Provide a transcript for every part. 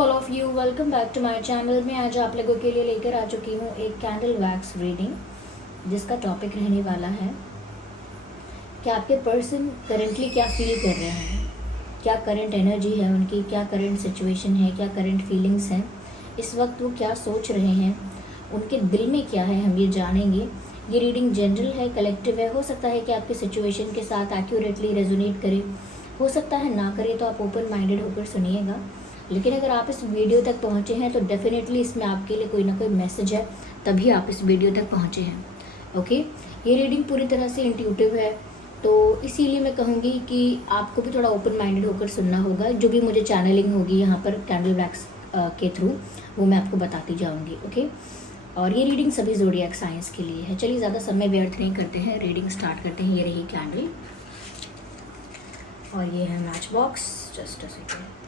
All of you, welcome back to my channel. मैं आज आप लोगों के लिए लेकर आ चुकी हूँ एक कैंडल वैक्स रीडिंग, जिसका टॉपिक रहने वाला है कि आपके पर्सन करेंटली क्या फील कर रहे हैं, क्या करंट एनर्जी है उनकी, क्या करंट सिचुएशन है, क्या करंट फीलिंग्स हैं, इस वक्त वो क्या सोच रहे हैं, उनके दिल में क्या है, हम ये जानेंगे। ये रीडिंग जनरल है, कलेक्टिव है। हो सकता है कि आपके सिचुएशन के साथ एक्यूरेटली रेजोनेट करे, हो सकता है ना करे, तो आप ओपन माइंडेड होकर सुनिएगा। लेकिन अगर आप इस वीडियो तक पहुँचे हैं तो डेफिनेटली इसमें आपके लिए कोई ना कोई मैसेज है, तभी आप इस वीडियो तक पहुँचे हैं। ओके, ये रीडिंग पूरी तरह से इंट्यूटिव है, तो इसीलिए मैं कहूँगी कि आपको भी थोड़ा ओपन माइंडेड होकर सुनना होगा। जो भी मुझे चैनलिंग होगी यहाँ पर कैंडल वैक्स के थ्रू, वो मैं आपको बताती जाऊँगी। ओके, और ये रीडिंग सभी ज़ोडिएक साइंस के लिए है। चलिए ज़्यादा समय व्यर्थ नहीं करते हैं, रीडिंग स्टार्ट करते हैं। ये रही कैंडल और ये है match box. Just a second.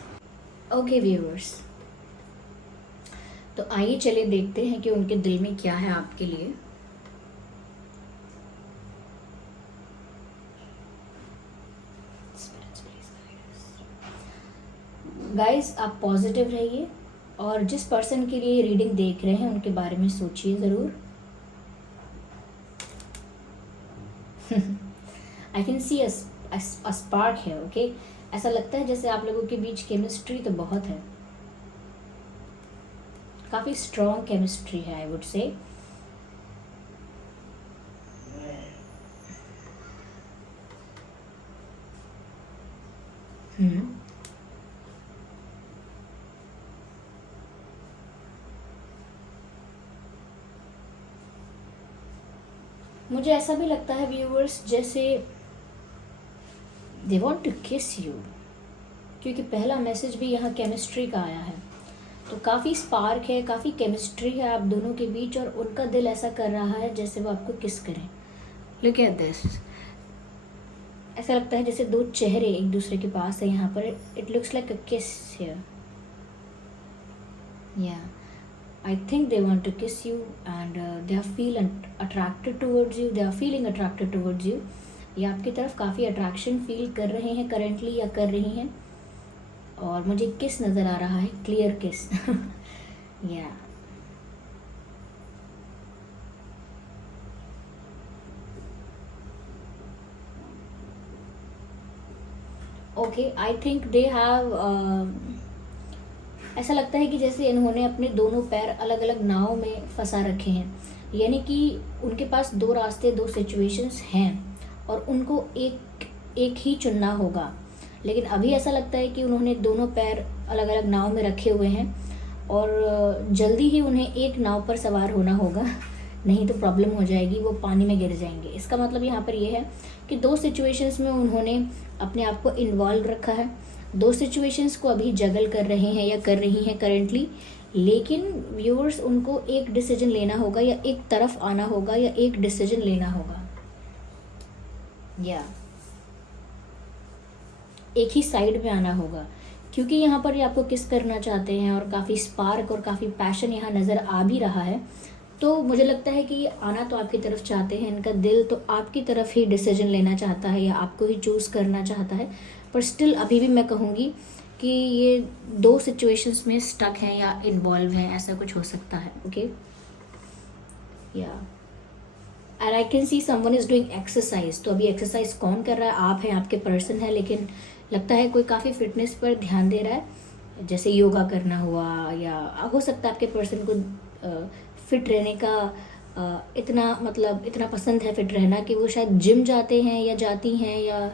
Okay viewers, तो आइए चलिए देखते हैं कि उनके दिल में क्या है आपके लिए। गाइस, आप पॉजिटिव रहिए और जिस पर्सन के लिए रीडिंग देख रहे हैं उनके बारे में सोचिए ज़रूर। I can see a spark है। ओके, ऐसा लगता है जैसे आप लोगों के बीच केमिस्ट्री तो बहुत है, काफ़ी स्ट्रॉन्ग केमिस्ट्री है, आई वुड से। मुझे ऐसा भी लगता है व्यूअर्स, जैसे दे वॉन्ट टू किस यू, क्योंकि पहला मैसेज भी यहाँ केमिस्ट्री का आया है। तो काफ़ी स्पार्क है, काफ़ी केमिस्ट्री है आप दोनों के बीच, और उनका दिल ऐसा कर रहा है जैसे वो आपको किस करें। लुक एट दिस, ऐसा लगता है जैसे दो चेहरे एक दूसरे के पास है यहाँ पर। इट लुक्स लाइक अ किस हियर। या I think they want to kiss you and they are feeling attracted towards you. They are feeling attracted towards you. ये आपकी तरफ काफ़ी अट्रैक्शन फील कर रहे हैं करेंटली, या कर रही हैं। और मुझे किस नज़र आ रहा है, क्लियर किस। या okay, I think they have, ऐसा लगता है कि जैसे इन्होंने अपने दोनों पैर अलग अलग नाव में फंसा रखे हैं, यानी कि उनके पास दो रास्ते, दो सिचुएशंस हैं और उनको एक ही चुनना होगा। लेकिन अभी ऐसा लगता है कि उन्होंने दोनों पैर अलग अलग नाव में रखे हुए हैं और जल्दी ही उन्हें एक नाव पर सवार होना होगा, नहीं तो प्रॉब्लम हो जाएगी, वो पानी में गिर जाएंगे। इसका मतलब यहाँ पर ये है कि दो सिचुएशंस में उन्होंने अपने आप को इन्वॉल्व रखा है, दो सिचुएशंस को अभी जगल कर रहे हैं या कर रही हैं करेंटली। लेकिन व्यूअर्स, उनको एक डिसीजन लेना होगा, या एक तरफ आना होगा, या एक डिसीजन लेना होगा, या एक ही साइड में आना होगा, क्योंकि यहाँ पर ये आपको किस करना चाहते हैं और काफ़ी स्पार्क और काफ़ी पैशन यहाँ नज़र आ भी रहा है। तो मुझे लगता है कि आना तो आपकी तरफ चाहते हैं, इनका दिल तो आपकी तरफ ही डिसीजन लेना चाहता है या आपको ही चूज़ करना चाहता है। पर स्टिल अभी भी मैं कहूँगी कि ये दो सिचुएशंस में स्टक हैं या इन्वॉल्व हैं, ऐसा कुछ हो सकता है। ओके, या and I can see someone is doing exercise. तो अभी एक्सरसाइज कौन कर रहा है? आप हैं, आपके पर्सन है, लेकिन लगता है कोई काफ़ी फिटनेस पर ध्यान दे रहा है, जैसे योगा करना हुआ, या हो सकता है आपके पर्सन को फिट रहने का इतना पसंद है फिट रहना कि वो शायद जिम जाते हैं या जाती हैं या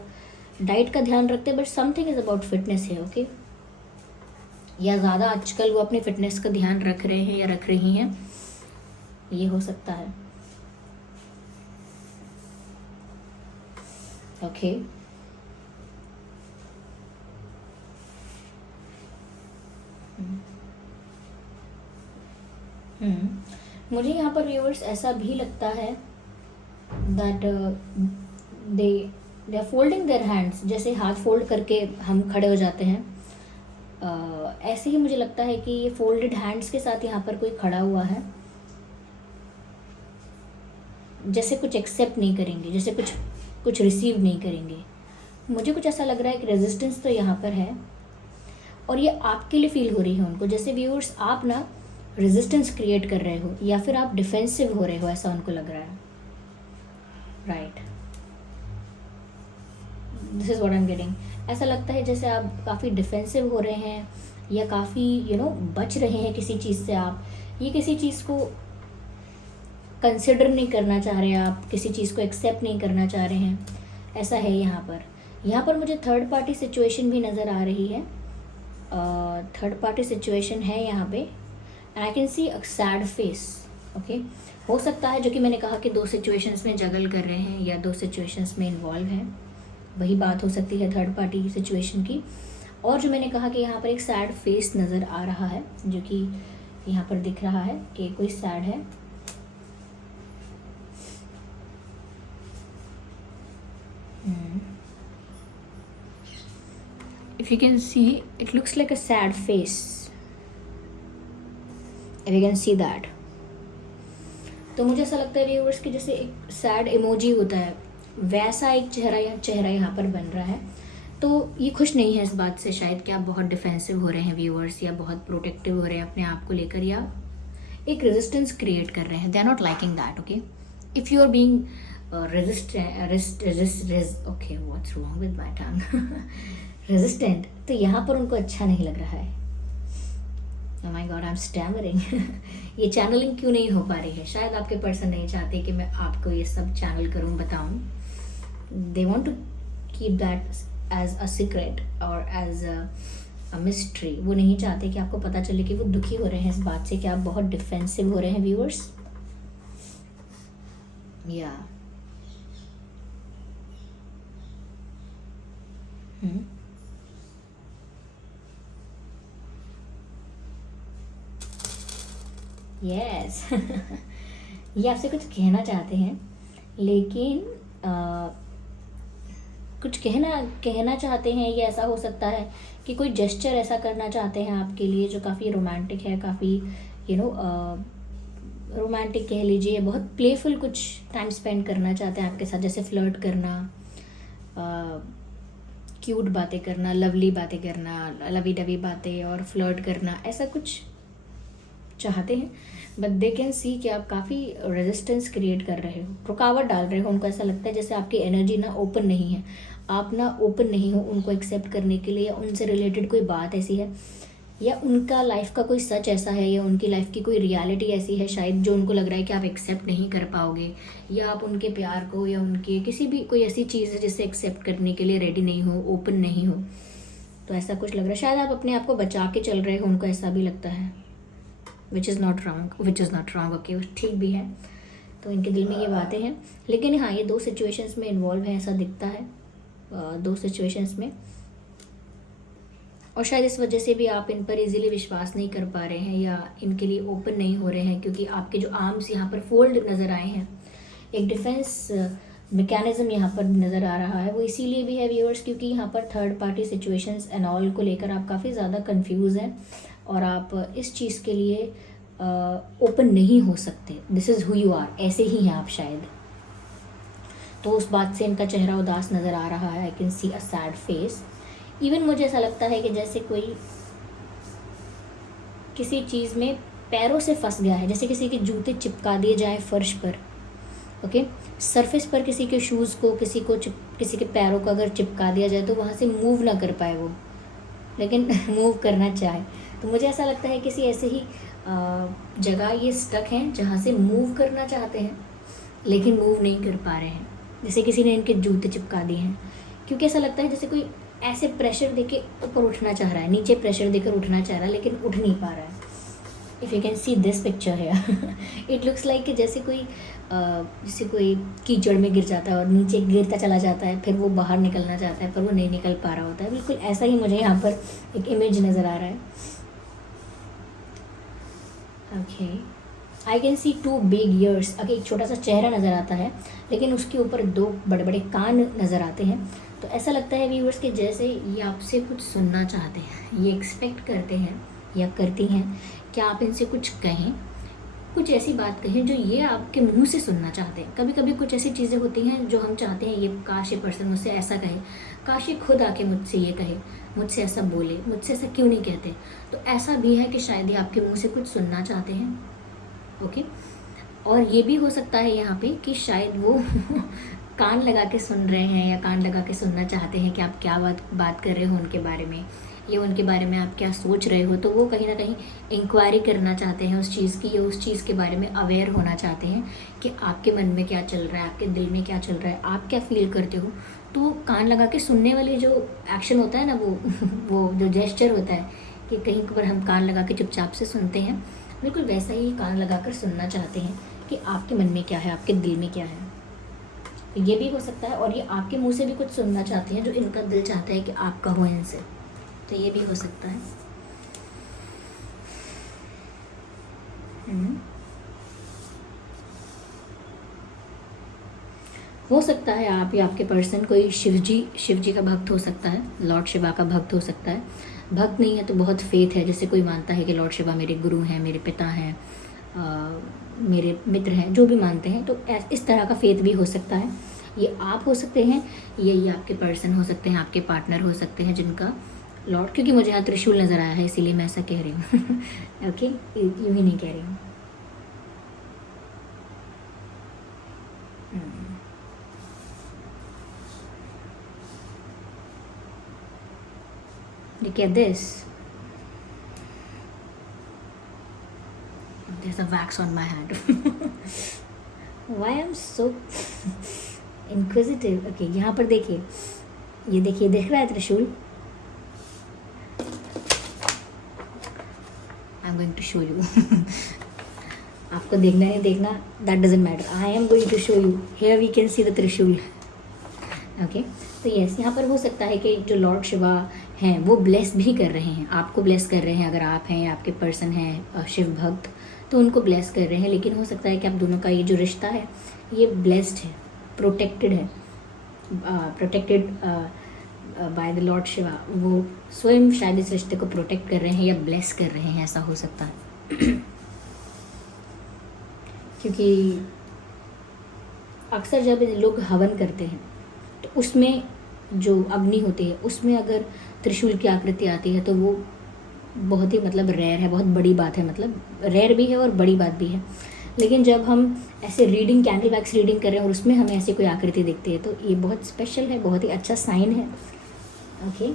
डाइट का ध्यान रखते हैं, but something is about fitness है। ओके, या ज़्यादा आजकल वो अपनी फिटनेस का ध्यान रख रहे हैं या रख रही हैं, ये हो सकता है। ओके, मुझे यहाँ पर व्यूअर्स ऐसा भी लगता है that they are folding their hands, जैसे हाथ फोल्ड करके हम खड़े हो जाते हैं, ऐसे ही मुझे लगता है कि ये फोल्डेड हैंड्स के साथ यहाँ पर कोई खड़ा हुआ है, जैसे कुछ एक्सेप्ट नहीं करेंगे, जैसे कुछ रिसीव नहीं करेंगे। मुझे कुछ ऐसा लग रहा है कि रेजिस्टेंस तो यहाँ पर है, और ये आपके लिए फील हो रही है उनको। जैसे व्यूअर्स आप ना रेजिस्टेंस क्रिएट कर रहे हो या फिर आप डिफेंसिव हो रहे हो, ऐसा उनको लग रहा है। Right, this is what I am getting. ऐसा लगता है जैसे आप काफ़ी डिफेंसिव हो रहे हैं या काफ़ी बच रहे हैं किसी चीज़ से। आप ये किसी चीज़ को कंसिडर नहीं करना चाह रहे हैं, आप किसी चीज़ को एक्सेप्ट नहीं करना चाह रहे हैं, ऐसा है यहाँ पर मुझे थर्ड पार्टी सिचुएशन भी नज़र आ रही है। थर्ड पार्टी सिचुएशन है यहाँ पे, and I can see a sad face. Okay, हो सकता है जो कि मैंने कहा कि 2 सिचुएशंस में जगल कर रहे हैं या 2 सिचुएशंस में इन्वॉल्व हैं, वही बात हो सकती है थर्ड पार्टी सिचुएशन की। और जो मैंने कहा कि यहाँ पर एक सैड फेस नज़र आ रहा है, जो कि यहाँ पर दिख रहा है कि कोई सैड है। If you can see, it looks like a sad face. If you can see that, तो मुझे ऐसा लगता है व्यूअर्स कि जैसे एक सैड इमोजी होता है, वैसा एक चेहरा यहाँ पर बन रहा है। तो ये खुश नहीं है इस बात से शायद कि आप बहुत डिफेंसिव हो रहे हैं व्यूअर्स, या बहुत प्रोटेक्टिव हो रहे हैं अपने आप को लेकर, या एक रेजिस्टेंस क्रिएट कर रहे हैं। They are not liking that. Okay, if you are being resistant, तो यहाँ पर उनको अच्छा नहीं लग रहा है। Oh my God, I'm stammering. ये चैनलिंग क्यों नहीं हो पा रही है? शायद आपके पर्सन नहीं चाहते कि मैं आपको ये सब चैनल करूँ, बताऊँ। They want to keep that as a secret or as a mystery. वो नहीं चाहते कि आपको पता चले कि वो दुखी हो रहे हैं इस बात से कि आप बहुत डिफेंसिव हो रहे हैं व्यूअर्स। या यस ये आपसे कुछ कहना चाहते हैं, लेकिन कुछ कहना चाहते हैं। ये ऐसा हो सकता है कि कोई जेस्चर ऐसा करना चाहते हैं आपके लिए जो काफ़ी रोमांटिक है, काफ़ी रोमांटिक कह लीजिए, बहुत प्लेफुल कुछ टाइम स्पेंड करना चाहते हैं आपके साथ, जैसे फ्लर्ट करना, क्यूट बातें करना, लवली बातें करना, लवी डवी बातें और फ्लर्ट करना, ऐसा कुछ चाहते हैं। बट दे कैन सी कि आप काफ़ी रेजिस्टेंस क्रिएट कर रहे हो, रुकावट डाल रहे हो। उनको ऐसा लगता है जैसे आपकी एनर्जी ना ओपन नहीं है, आप ना ओपन नहीं हो उनको एक्सेप्ट करने के लिए, या उनसे रिलेटेड कोई बात ऐसी है, या उनका लाइफ का कोई सच ऐसा है, या उनकी लाइफ की कोई रियलिटी ऐसी है शायद जो उनको लग रहा है कि आप एक्सेप्ट नहीं कर पाओगे, या आप उनके प्यार को या उनके किसी भी कोई ऐसी चीज़ है जिसे एक्सेप्ट करने के लिए रेडी नहीं हो, ओपन नहीं हो। तो ऐसा कुछ लग रहा है, शायद आप अपने आप को बचा के चल रहे हो, उनको ऐसा भी लगता है। Which is not wrong. Okay, ठीक भी है। तो इनके दिल में ये बातें हैं, लेकिन हाँ, ये 2 सिचुएशंस में इन्वॉल्व है, ऐसा दिखता है 2 सिचुएशंस में। और शायद इस वजह से भी आप इन पर इजीली विश्वास नहीं कर पा रहे हैं, या इनके लिए ओपन नहीं हो रहे हैं, क्योंकि आपके जो आर्म्स यहाँ पर फोल्ड नज़र आए हैं, एक डिफेंस मैकेनिज्म यहाँ पर नज़र आ रहा है। वो इसीलिए भी है व्यूअर्स क्योंकि यहाँ पर third party situations and all को लेकर आप काफ़ी ज़्यादा कंफ्यूज हैं, और आप इस चीज़ के लिए ओपन नहीं हो सकते। This is who you are, ऐसे ही हैं आप शायद। तो उस बात से इनका चेहरा उदास नज़र आ रहा है। I can see a sad face. Even मुझे ऐसा लगता है कि जैसे कोई किसी चीज़ में पैरों से फंस गया है, जैसे किसी के जूते चिपका दिए जाए फर्श पर। ओके, सरफेस पर किसी के शूज़ को किसी के पैरों को अगर चिपका दिया जाए तो वहाँ से मूव ना कर पाए वो, लेकिन मूव करना चाहे। तो मुझे ऐसा लगता है किसी ऐसे ही जगह ये स्टक हैं जहाँ से मूव करना चाहते हैं लेकिन मूव नहीं कर पा रहे हैं, जैसे किसी ने इनके जूते चिपका दिए हैं। क्योंकि ऐसा लगता है जैसे कोई ऐसे प्रेशर देके ऊपर उठना चाह रहा है, नीचे प्रेशर देकर उठना चाह रहा है लेकिन उठ नहीं पा रहा है। If you can see this picture है, इट लुक्स लाइक कि जैसे कोई कीचड़ में गिर जाता है और नीचे गिरता चला जाता है, फिर वो बाहर निकलना चाहता है पर वो नहीं निकल पा रहा होता है। बिल्कुल ऐसा ही मुझे यहाँ पर एक इमेज नज़र आ रहा है। Okay, I can see 2 big years. Okay, एक छोटा सा चेहरा नज़र आता है लेकिन उसके ऊपर 2 बड़े बड़े कान नज़र आते हैं। तो ऐसा लगता है व्यूअर्स के जैसे ये आपसे कुछ सुनना चाहते हैं, ये एक्सपेक्ट करते हैं या करती हैं कि आप इनसे कुछ कहें, कुछ ऐसी बात कहें जो ये आपके मुंह से सुनना चाहते हैं। कभी कभी कुछ ऐसी चीज़ें होती हैं जो हम चाहते हैं ये काश ये पर्सन मुझसे ऐसा कहे, काश ये खुद आके मुझसे ये कहे, मुझसे ऐसा बोले, मुझसे ऐसा क्यों नहीं कहते। तो ऐसा भी है कि शायद ये आपके मुंह से कुछ सुनना चाहते हैं। ओके, और ये भी हो सकता है यहाँ पे कि शायद वो कान लगा के सुन रहे हैं या कान लगा के सुनना चाहते हैं कि आप क्या बात कर रहे हो उनके बारे में, या उनके बारे में आप क्या सोच रहे हो। तो वो कहीं ना कहीं इंक्वायरी करना चाहते हैं उस चीज़ की, या उस चीज़ के बारे में अवेयर होना चाहते हैं कि आपके मन में क्या चल रहा है, आपके दिल में क्या चल रहा है, आप क्या फील करते हो। तो कान लगा के सुनने वाले जो एक्शन होता है ना, वो जो जेस्चर होता है कि कहीं पर हम कान लगा के चुपचाप से सुनते हैं, बिल्कुल वैसा ही कान लगा कर सुनना चाहते हैं कि आपके मन में क्या है, आपके दिल में क्या है। तो ये भी हो सकता है, और ये आपके मुंह से भी कुछ सुनना चाहते हैं जो इनका दिल चाहता है कि आप कहो इनसे। तो ये भी हो सकता है। हो सकता है आप या आपके पर्सन कोई शिव जी का भक्त हो सकता है, लॉर्ड शिवा का भक्त हो सकता है। भक्त नहीं है तो बहुत फेथ है, जैसे कोई मानता है कि लॉर्ड शिवा मेरे गुरु हैं, मेरे पिता हैं, मेरे मित्र हैं, जो भी मानते हैं। तो इस तरह का फेथ भी हो सकता है। ये आप हो सकते हैं, ये आपके पर्सन हो सकते हैं, आपके पार्टनर हो सकते हैं जिनका लॉर्ड, क्योंकि मुझे यहाँ त्रिशूल नज़र आया है इसीलिए मैं ऐसा कह रही हूँ। ओके, यूँ ही नहीं कह रही हूँ। Look at this. There's a wax on my hand. Why I'm so inquisitive? Okay, यहाँ पर देखिए, ये देखिए, दिख रहा है त्रिशूल। I'm going to show you. आपको देखना नहीं देखना, that doesn't matter. I am going to show you. Here we can see the त्रिशूल. ओके, तो यस, यहाँ पर हो सकता है कि जो लॉर्ड शिवा हैं वो ब्लेस भी कर रहे हैं, आपको ब्लेस कर रहे हैं। अगर आप हैं या आपके पर्सन हैं शिव भक्त, तो उनको ब्लेस कर रहे हैं। लेकिन हो सकता है कि आप दोनों का ये जो रिश्ता है ये ब्लेस्ड है, प्रोटेक्टेड है, protected by the Lord Shiva. वो स्वयं शायद इस रिश्ते को प्रोटेक्ट कर रहे हैं या ब्लेस कर रहे हैं, ऐसा हो सकता है। क्योंकि अक्सर जब लोग हवन करते हैं तो उसमें जो अग्नि होती है उसमें अगर त्रिशूल की आकृति आती है तो वो बहुत ही मतलब रेयर है, बहुत बड़ी बात है, मतलब रेयर भी है और बड़ी बात भी है। लेकिन जब हम ऐसे रीडिंग, कैंडल वैक्स रीडिंग कर रहे हैं और उसमें हमें ऐसी कोई आकृति दिखती है तो ये बहुत स्पेशल है, बहुत ही अच्छा साइन है। ओके,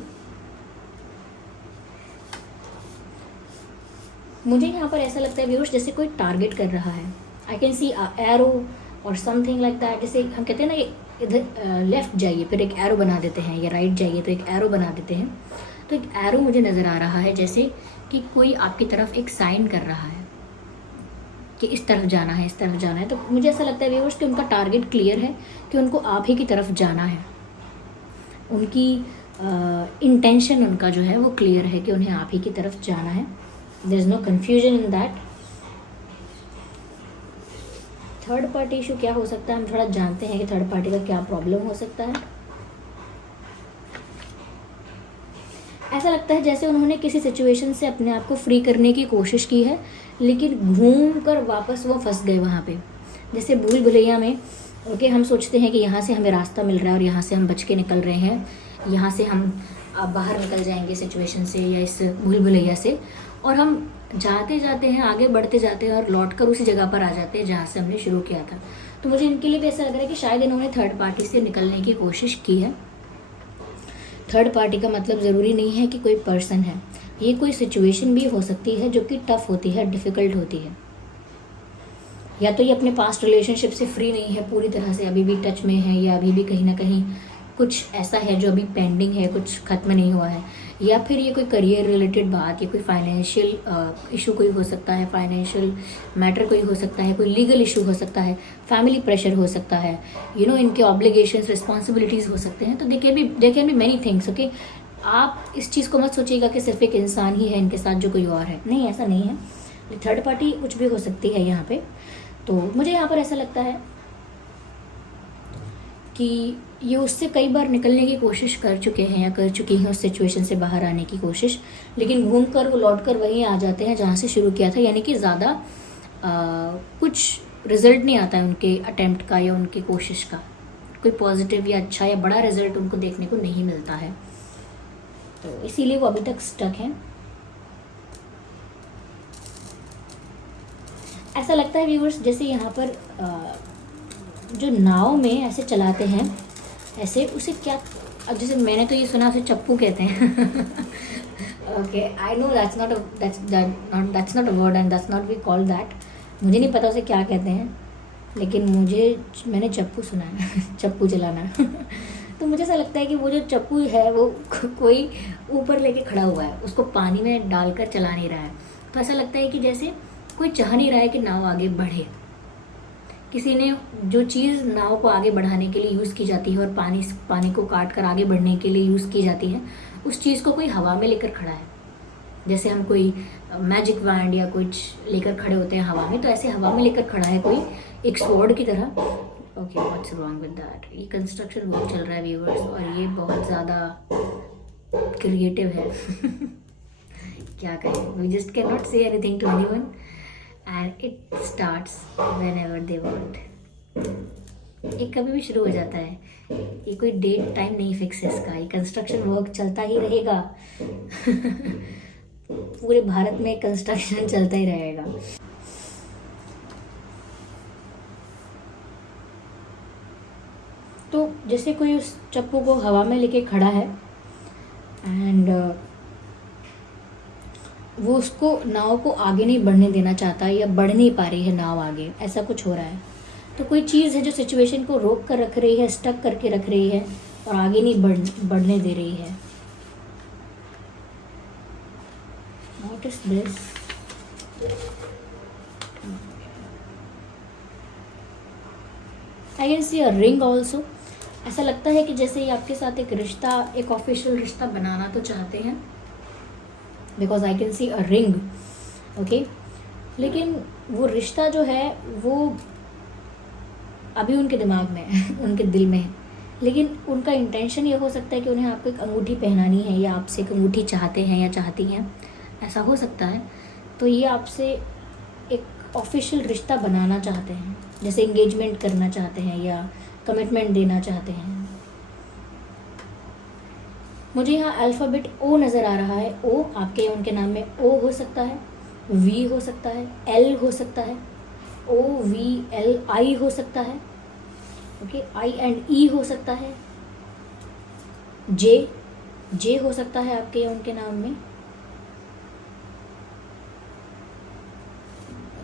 मुझे यहाँ पर ऐसा लगता है व्यूअर्स जैसे कोई टारगेट कर रहा है। आई कैन सी एरो और समथिंग लाइक दैट। जैसे हम कहते हैं ना कि इधर लेफ़्ट जाइए फिर एक एरो बना देते हैं, या राइट जाइए तो एक एरो बना देते हैं। तो एक एरो मुझे नज़र आ रहा है जैसे कि कोई आपकी तरफ एक साइन कर रहा है कि इस तरफ जाना है, इस तरफ जाना है। तो मुझे ऐसा लगता है व्यूअर्स कि उनका टारगेट क्लियर है कि उनको आप ही की तरफ जाना है। उनकी इंटेंशन उनका जो है वो क्लियर है कि उन्हें आप ही की तरफ जाना है। There is no confusion in that. Third party issue क्या हो सकता है, हम थोड़ा जानते हैं कि थर्ड पार्टी का क्या प्रॉब्लम हो सकता है। ऐसा लगता है जैसे उन्होंने किसी सिचुएशन से अपने आप को फ्री करने की कोशिश की है, लेकिन घूम कर वापस वो फंस गए वहाँ पे। जैसे भूल भुलैया में ओके, हम सोचते हैं कि यहाँ से हमें रास्ता मिल रहा है और यहाँ से हम बच के निकल रहे हैं, यहाँ से हम बाहर निकल जाएंगे सिचुएशन से या इस भूल भुलैया से, और हम जाते जाते हैं, आगे बढ़ते जाते हैं और लौट कर उसी जगह पर आ जाते हैं जहाँ से हमने शुरू किया था। तो मुझे इनके लिए भी ऐसा लग रहा है कि शायद इन्होंने थर्ड पार्टी से निकलने की कोशिश की है। थर्ड पार्टी का मतलब ज़रूरी नहीं है कि कोई पर्सन है, ये कोई सिचुएशन भी हो सकती है जो कि टफ होती है, डिफ़िकल्ट होती है। या तो ये अपने पास्ट रिलेशनशिप से फ्री नहीं है पूरी तरह से, अभी भी टच में है, या अभी भी कहीं ना कहीं कुछ ऐसा है जो अभी पेंडिंग है, कुछ ख़त्म नहीं हुआ है। या फिर ये कोई करियर रिलेटेड बात या कोई फाइनेंशियल इशू कोई हो सकता है, फाइनेंशियल मैटर कोई हो सकता है, कोई लीगल इशू हो सकता है, फैमिली प्रेशर हो सकता है, इनके ऑब्लिगेशंस, रिस्पॉन्सिबिलिटीज़ हो सकते हैं। तो there can be many things. Okay, आप इस चीज़ को मत सोचिएगा कि सिर्फ एक इंसान ही है इनके साथ जो कोई और है, नहीं, ऐसा नहीं है। थर्ड पार्टी कुछ भी हो सकती है यहाँ पे। तो मुझे यहाँ पर ऐसा लगता है कि ये उससे कई बार निकलने की कोशिश कर चुके हैं या कर चुकी हैं, उस सिचुएशन से बाहर आने की कोशिश, लेकिन घूम कर वो लौट कर वहीं आ जाते हैं जहाँ से शुरू किया था। यानी कि ज़्यादा कुछ रिजल्ट नहीं आता है उनके अटेम्प्ट का या उनकी कोशिश का, कोई पॉजिटिव या अच्छा या बड़ा रिजल्ट उनको देखने को नहीं मिलता है। तो इसीलिए वो अभी तक स्टक हैं। ऐसा लगता है व्यूअर्स जैसे यहाँ पर जो नाव में ऐसे चलाते हैं ऐसे, उसे क्या, अब जैसे मैंने तो ये सुना उसे चप्पू कहते हैं। Okay, I know that's not a word and that's not we call that. मुझे नहीं पता उसे क्या कहते हैं, लेकिन मैंने चप्पू सुना है। चप्पू चलाना। तो मुझे ऐसा लगता है कि वो जो चप्पू है वो कोई ऊपर लेके खड़ा हुआ है, उसको पानी में डालकर चला नहीं रहा है। तो ऐसा लगता है कि जैसे कोई चाह नहीं रहा है कि नाव आगे बढ़े। किसी ने जो चीज़ नाव को आगे बढ़ाने के लिए यूज़ की जाती है और पानी को काट कर आगे बढ़ने के लिए यूज़ की जाती है, उस चीज़ को कोई हवा में लेकर खड़ा है। जैसे हम कोई मैजिक वैंड या कुछ लेकर खड़े होते हैं हवा में, तो ऐसे हवा में लेकर खड़ा है कोई एक स्वॉर्ड की तरह। Okay, what's wrong with that. ये कंस्ट्रक्शन वर्क चल रहा है व्यूअर्स, और ये बहुत ज़्यादा क्रिएटिव है। क्या करें, we just can not say anything to anyone and it starts whenever they want. ये कभी भी शुरू हो जाता है, ये कोई डेट टाइम नहीं फिक्स है इसका, ये कंस्ट्रक्शन वर्क चलता ही रहेगा। पूरे भारत में कंस्ट्रक्शन चलता ही रहेगा। तो जैसे कोई उस चप्पू को हवा में लेके खड़ा है एंड वो उसको नाव को आगे नहीं बढ़ने देना चाहता या बढ़ नहीं पा रही है नाव आगे, ऐसा कुछ हो रहा है। तो कोई चीज़ है जो सिचुएशन को रोक कर रख रही है, स्टक करके रख रही है और आगे नहीं बढ़ने दे रही है। What is this? I can see a ring also. ऐसा लगता है कि जैसे ये आपके साथ एक रिश्ता, एक ऑफिशियल रिश्ता बनाना तो चाहते हैं, because I can see a ring. Okay, लेकिन वो रिश्ता जो है वो अभी उनके दिमाग में है, उनके दिल में है, लेकिन उनका इंटेंशन ये हो सकता है कि उन्हें आपको एक अंगूठी पहनानी है या आपसे एक अंगूठी चाहते हैं या चाहती हैं, ऐसा हो सकता है। तो ये आपसे एक ऑफिशियल रिश्ता बनाना चाहते हैं, जैसे एंगेजमेंट करना चाहते हैं या कमिटमेंट देना चाहते हैं। मुझे यहाँ अल्फ़ाबेट ओ नज़र आ रहा है। ओ आपके उनके नाम में ओ हो सकता है, वी हो सकता है, एल हो सकता है, ओ वी एल, आई हो सकता है, ओके, आई एंड ई हो सकता है, जे हो सकता है आपके या उनके नाम में,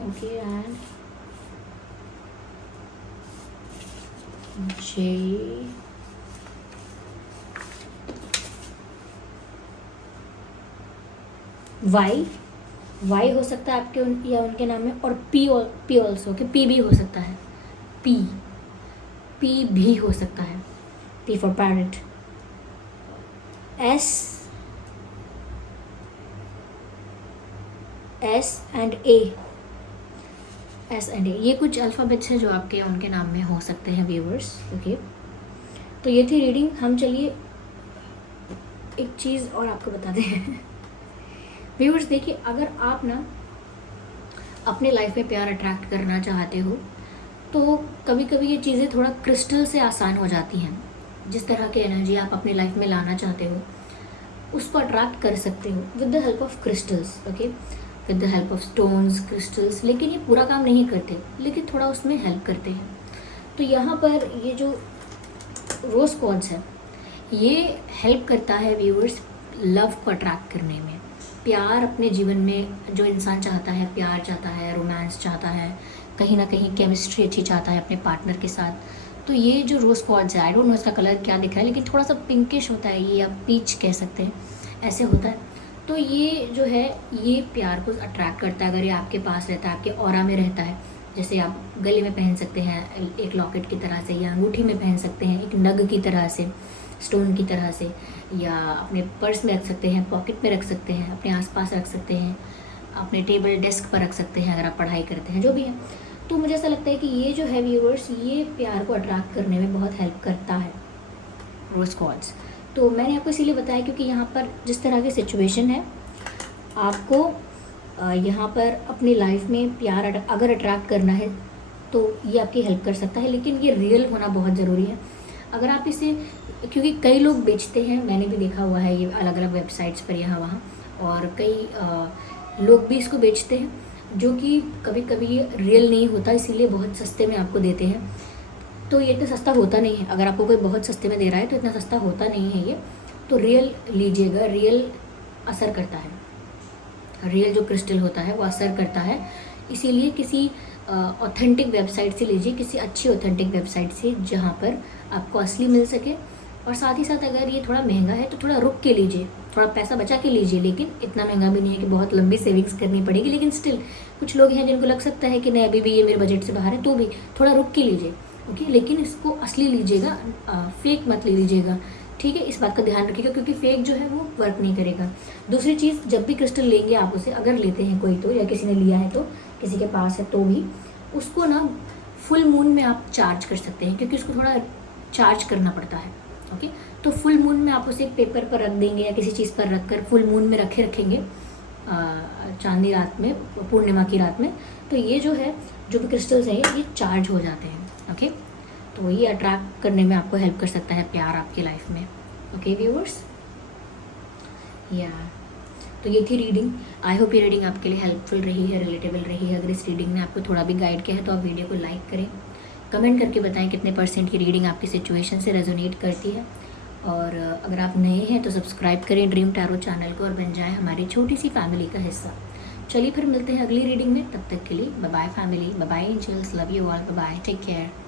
ओके, एंड जे, वाई हो सकता है आपके या उनके नाम में, और पी ऑल्सो, कि पी भी हो सकता है, पी भी हो सकता है, P for parrot, S and A, ये कुछ अल्फ़ाबेट्स हैं जो आपके या उनके नाम में हो सकते हैं व्यूअर्स। ओके, तो ये थी रीडिंग। हम चलिए एक चीज़ और आपको बताते हैं व्यूअर्स। देखिए, अगर आप ना अपने लाइफ में प्यार अट्रैक्ट करना चाहते हो तो कभी कभी ये चीज़ें थोड़ा क्रिस्टल से आसान हो जाती हैं। जिस तरह की एनर्जी आप अपनी लाइफ में लाना चाहते हो उसको अट्रैक्ट कर सकते हो with the help of crystals, okay, with the help of stones, crystals. लेकिन ये पूरा काम नहीं करते, लेकिन थोड़ा उसमें हेल्प करते हैं। तो यहाँ पर ये जो रोज़ क्वार्ट्ज है ये हेल्प करता है व्यूअर्स लव को अट्रैक्ट करने में। प्यार अपने जीवन में जो इंसान चाहता है, प्यार चाहता है, रोमांस चाहता है, कहीं ना कहीं केमिस्ट्री अच्छी चाहता है अपने पार्टनर के साथ, तो ये जो रोज़ क्वार्ट्ज है, आई डोंट नो इसका कलर क्या दिखा है, लेकिन थोड़ा सा पिंकिश होता है, ये आप पीच कह सकते हैं, ऐसे होता है। तो ये जो है ये प्यार को अट्रैक्ट करता है अगर ये आपके पास रहता है, आपके ऑरा में रहता है। जैसे आप गले में पहन सकते हैं एक लॉकेट की तरह से, या अंगूठी में पहन सकते हैं एक नग की तरह से, स्टोन की तरह से, या अपने पर्स में रख सकते हैं, पॉकेट में रख सकते हैं, अपने आसपास रख सकते हैं, अपने टेबल डेस्क पर रख सकते हैं अगर आप पढ़ाई करते हैं, जो भी है। तो मुझे ऐसा लगता है कि ये जो है व्यूअर्स ये प्यार को अट्रैक्ट करने में बहुत हेल्प करता है रोज़ क्वार्ट्ज। तो मैंने आपको इसीलिए बताया क्योंकि यहाँ पर जिस तरह की सिचुएशन है आपको यहाँ पर अपनी लाइफ में प्यार अगर अट्रैक्ट करना है तो ये आपकी हेल्प कर सकता है, लेकिन ये रियल होना बहुत ज़रूरी है। अगर आप इसे, क्योंकि कई लोग बेचते हैं, मैंने भी देखा हुआ है ये अलग अलग वेबसाइट्स पर यहाँ वहाँ, और कई लोग भी इसको बेचते हैं जो कि कभी कभी रियल नहीं होता, इसीलिए बहुत सस्ते में आपको देते हैं। तो ये इतना सस्ता होता नहीं है, अगर आपको कोई बहुत सस्ते में दे रहा है तो इतना सस्ता होता नहीं है ये। तो रियल लीजिएगा, रियल असर करता है, रियल जो क्रिस्टल होता है वो असर करता है। इसीलिए किसी ऑथेंटिक वेबसाइट से लीजिए, किसी अच्छी ऑथेंटिक वेबसाइट से जहाँ पर आपको असली मिल सके। और साथ ही साथ अगर ये थोड़ा महंगा है तो थोड़ा रुक के लीजिए, थोड़ा पैसा बचा के लीजिए, लेकिन इतना महंगा भी नहीं है कि बहुत लंबी सेविंग्स करनी पड़ेगी। लेकिन स्टिल कुछ लोग हैं जिनको लग सकता है कि नहीं अभी भी ये मेरे बजट से बाहर है, तो भी थोड़ा रुक के लीजिए, ओके। लेकिन इसको असली लीजिएगा, फेक मत ले लीजिएगा, ठीक है। इस बात का ध्यान रखिएगा, क्योंकि फेक जो है वो वर्क नहीं करेगा। दूसरी चीज़, जब भी क्रिस्टल लेंगे आप उसे, अगर लेते हैं कोई तो, या किसी ने लिया है तो, किसी के पास है तो भी, उसको ना फुल मून में आप चार्ज कर सकते हैं, क्योंकि उसको थोड़ा चार्ज करना पड़ता है, ओके। तो फुल मून में आप उसे एक पेपर पर रख देंगे या किसी चीज़ पर रख कर फुल मून में रखेंगे, चांदनी रात में, पूर्णिमा की रात में, तो ये जो है, जो भी क्रिस्टल्स हैं ये चार्ज हो जाते हैं, ओके। तो ये अट्रैक्ट करने में आपको हेल्प कर सकता है प्यार आपकी लाइफ में, ओके व्यूअर्स। या तो ये थी रीडिंग। आई होप ये रीडिंग आपके लिए हेल्पफुल रही है, रिलेटेबल रही है। अगर इस रीडिंग ने आपको थोड़ा भी गाइड किया है तो आप वीडियो को लाइक करें, कमेंट करके बताएं कितने % की रीडिंग आपकी सिचुएशन से रेजोनेट करती है। और अगर आप नए हैं तो सब्सक्राइब करें ड्रीम टैरो चैनल को और बन जाएं हमारी छोटी सी फैमिली का हिस्सा। चलिए फिर मिलते हैं अगली रीडिंग में, तब तक के लिए bye bye family, bye bye angels, love you all, bye bye, take care.